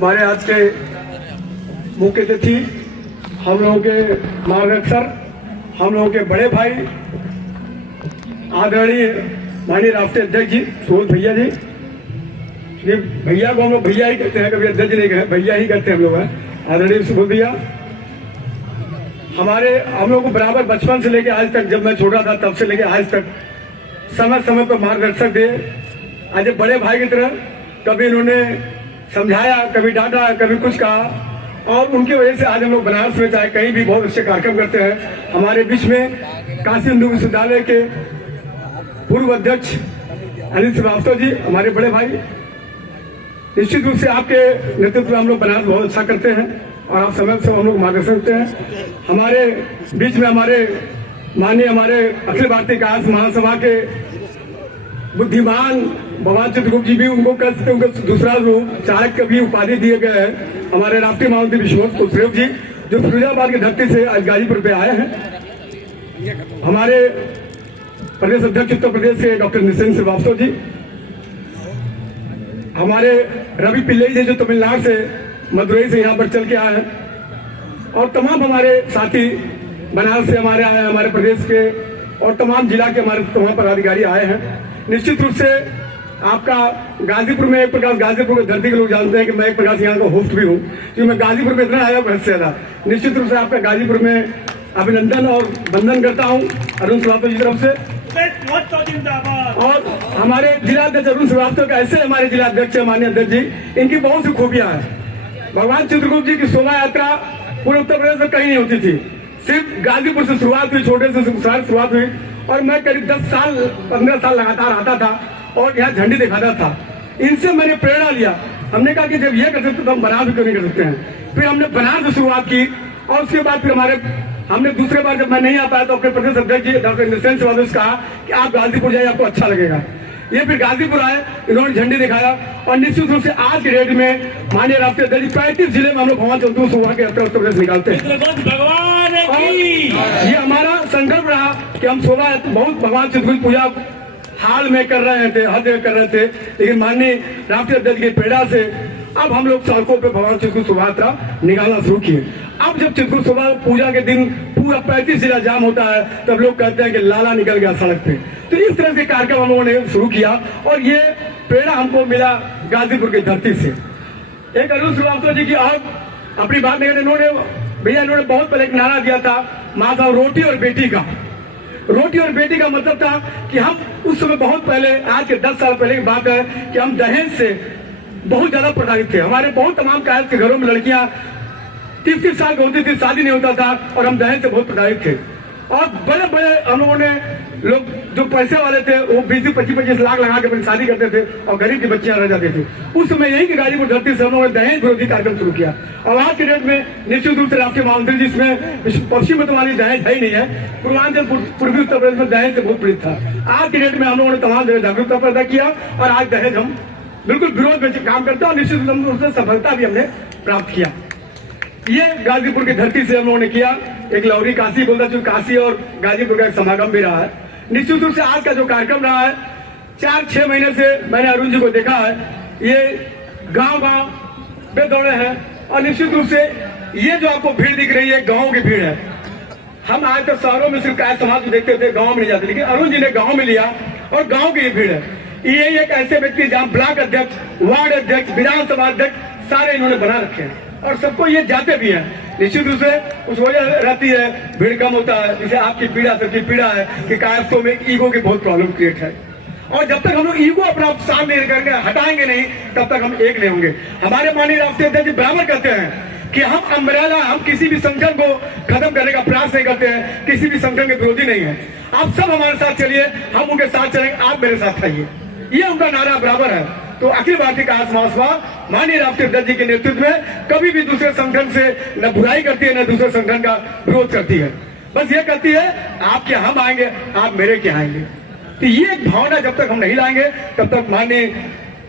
हमारे आज के मुख्य अतिथि, हम लोगों के मार्गदर्शक, हम लोगों के बड़े भाई आदरणीय माननीय राष्ट्रीय अध्यक्ष जी सुबोध भैया जी। ये भैया को हम लोग भैया ही कहते हैं, कभी अध्यक्ष नहीं कहते, भैया ही कहते हैं हम लोग हैं। आदरणीय सुबोध भैया हम लोग को बराबर बचपन से लेके आज तक, जब मैं छोटा था तब से लेके आज तक समय समय पर मार्गदर्शक दे। आज बड़े भाई की तरह कभी इन्होंने समझाया, कभी डांटा, कभी कुछ कहा, और उनकी वजह से आज हम लोग बनारस में चाहे कहीं भी बहुत अच्छे कार्यक्रम करते हैं। हमारे बीच में काशी हिंदू विश्वविद्यालय के पूर्व अध्यक्ष अनिल श्रीवास्तव जी, हमारे बड़े भाई, निश्चित रूप से आपके नेतृत्व में हम लोग बनारस बहुत अच्छा करते हैं और आप समय से हम लोग मार्गदर्शन करते हैं। हमारे बीच में हमारे माननीय अखिल भारतीय कांग्रेस महासभा के बुद्धिमान भगवान चित्रगुप्त जी भी, उनको उनका दूसरा रूप चाणक्य भी उपाधि दिए गए हैं। हमारे राष्ट्रीय महामंत्री विश्वनाथ कुशरेव जी, जो फिरोजाबाद की धरती से आज गाजीपुर पे आए हैं। हमारे प्रदेश अध्यक्ष उत्तर प्रदेश के डॉक्टर नितिन श्रीवास्तव जी, हमारे रवि पिल्लई जी जो तमिलनाडु से मदुरई से यहाँ पर चल के आए हैं, और तमाम हमारे साथी बनारस से हमारे आए हैं, हमारे प्रदेश के और तमाम जिला के हमारे तमाम पदाधिकारी आए हैं। निश्चित रूप से आपका गाजीपुर में एक प्रकार, गाजीपुर की धरती के लोग जानते हैं कि मैं एक प्रकार से यहाँ का होस्ट भी हूँ, क्योंकि मैं गाजीपुर में इतना आया हूँ हद से ज्यादा। निश्चित रूप से आपका गाजीपुर में अभिनंदन और वंदन करता हूँ अरुण श्रीवास्तव जी की तरफ से। और हमारे जिलाध्यक्ष अरुण श्रीवास्तव का ऐसे हमारे जिलाध्यक्ष माननीय अध्यक्ष जी, इनकी बहुत सी खूबियां हैं। भगवान चित्रगुप्त जी की शोभा यात्रा पूरे उत्तर प्रदेश में कहीं नहीं होती थी, सिर्फ गाजीपुर से शुरुआत हुई, छोटे से शुरुआत हुई, और मैं करीब 10 साल 15 साल लगातार आता था और यहाँ झंडी दिखाता था। इनसे मैंने प्रेरणा लिया, हमने कहा कि जब ये कर सकते तो हम बनारस क्यों नहीं कर सकते हैं। फिर हमने बनारस से शुरुआत की, और उसके बाद फिर हमने दूसरे बार जब मैं नहीं आ पाया तो अपने प्रदेश अध्यक्ष जी डॉक्टर नितिन श्रीवास्तव से कहा कि आप गाजीपुर जाइए, आपको अच्छा लगेगा। ये फिर गाजीपुर आए, इन्होंने झंडी दिखाया, और निश्चित रूप से आज के डेट में माननीय राष्ट्रीय अध्यक्ष 35 जिले में हम लोग भगवान चंद्र सुबह के उत्तर प्रदेश निकालते हैं। ये हमारा संकल्प रहा कि हम शोभा बहुत भगवान चित्रगुप्त की पूजा हाल में कर रहे थे, हर जगह कर रहे थे, लेकिन माननीय राष्ट्रीय अध्यक्ष की प्रेरणा से अब हम लोग सड़कों पे भगवान चित्रगुप्त शोभा यात्रा निकालना शुरू किए। अब जब चित्रगुप्त शोभा पूजा के दिन पूरा 35 जिला जाम होता है, तब लोग कहते हैं कि लाला निकल गया सड़क पे। तो इस तरह से कार्यक्रम हम लोगों ने शुरू किया, और ये प्रेरणा हमको मिला गाजीपुर की धरती से। एक अरुण श्रीवास्तव जी की और अपनी बात नहीं, इन्होंने बहुत पहले एक नारा दिया था, माँ साहब रोटी और बेटी का। रोटी और बेटी का मतलब था कि हम उस समय बहुत पहले, आज के 10 साल पहले की बात है, कि हम दहेज से बहुत ज्यादा प्रताड़ित थे। हमारे बहुत तमाम कायद के घरों में लड़कियां 30 साल की होती थी, शादी नहीं होता था, और हम दहेज से बहुत प्रताड़ित थे। और बड़े बड़े हम लोगों ने लोग जो पैसे वाले थे वो 20-25 लाख लगा के अपनी शादी करते थे, और गरीब की बच्चियां रह जाती थी। उस समय यही की गाजीपुर धरती से हम लोगों ने दहेज विरोधी कार्यक्रम शुरू किया। और आज के डेट में निश्चित रूप से राष्ट्रीय महामंत्री जी, इसमें पश्चिम में तुम्हारी दहेज है ही नहीं है, पूर्वांचल पूर्वी उत्तर प्रदेश में दहेज से बहुत पीड़ित था। आज के डेट में हम लोगों ने तमाम जगह जागरूकता पैदा किया, और आज दहेज हम बिल्कुल विरोध में काम करते हैं, और निश्चित रूप से उससे सफलता भी हमने प्राप्त किया। ये गाजीपुर की धरती से हम लोगों ने किया। एक लौरी काशी बोलता, जो काशी और गाजीपुर का एक समागम भी रहा है। निश्चित रूप से आज का जो कार्यक्रम रहा है, 4-6 महीने से मैंने अरुण जी को देखा है, ये गांव पे दौड़े हैं, और निश्चित रूप से ये जो आपको भीड़ दिख रही है, गाँव की भीड़ है। हम आज तक शहरों में सिर्फ काय समाज को देखते थे, गाँव में नहीं जाते, लेकिन अरुण जी ने गाँव में लिया, और गाँव की ये भीड़ है। ये एक ऐसे व्यक्ति जहाँ ब्लॉक अध्यक्ष, वार्ड अध्यक्ष, विधानसभा अध्यक्ष सारे इन्होंने बना रखे हैं, और सबको ये जाते भी हैं। निश्चित रूप से कुछ वजह रहती है, भीड़ कम होता है, जैसे आपकी पीड़ा, सबकी पीड़ा है कि कायस्थों में ईगो की बहुत प्रॉब्लम क्रिएट है, और जब तक हम लोग ईगो अपना सामने करके हटाएंगे नहीं, तब तक हम एक नहीं होंगे। हमारे माननीय राष्ट्रीय अध्यक्ष बराबर कहते हैं कि हम अम्ब्रेला, हम किसी भी संगठन को खत्म करने का प्रयास नहीं करते हैं, किसी भी संगठन के विरोधी नहीं है। आप सब हमारे साथ चलिए, हम उनके साथ चलेंगे, आप मेरे साथ आइए, ये उनका नारा बराबर है। तो अखिल भारतीय कांग्रेस महासभा माननीय राष्ट्रीय अध्यक्ष जी के नेतृत्व में कभी भी दूसरे संगठन से न बुराई करती है, न दूसरे संगठन का विरोध करती है। बस ये कहती है आपके हम आएंगे, आप मेरे के आएंगे। तो ये एक भावना जब तक हम नहीं लाएंगे, तब तक माननीय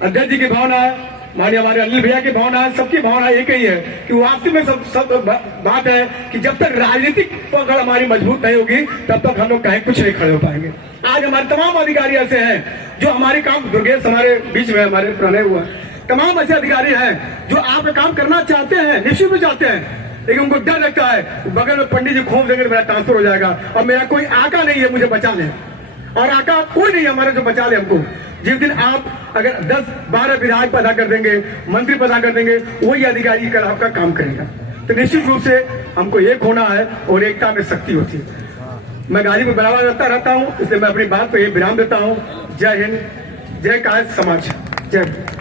अध्यक्ष जी की भावना है, माननीय हमारे अनिल भैया की भावना है, सबकी भावना एक ही है कि वास्तव में सब बात है कि जब तक राजनीतिक पकड़ हमारी मजबूत नहीं होगी, तब तक हम लोग कहीं कुछ नहीं खड़े हो पाएंगे। आज हमारे तमाम अधिकारी ऐसे हैं जो हमारे काम दुर्गेश हमारे बीच में हमारे प्रणय हुआ, तमाम ऐसे अधिकारी हैं जो आपका काम करना चाहते हैं, निश्चित में चाहते हैं, लेकिन उनको डर लगता है बगल में पंडित जी खोप देंगे मेरा ट्रांसफर हो जाएगा और मेरा कोई आका नहीं है मुझे बचा ले, और आका कोई नहीं है हमारा जो बचा ले हमको। जिस दिन आप अगर 10-12 विधायक पैदा कर देंगे, मंत्री पैदा कर देंगे, वही अधिकारी कल आपका काम करेगा। तो निश्चित रूप से हमको एक होना है और एकता में शक्ति होती है। मैं गाड़ी में बराबर रहता हूँ, इसलिए मैं अपनी बात को ये विराम देता हूँ। जय हिंद, जय कायस्थ समाज, जय हिंद।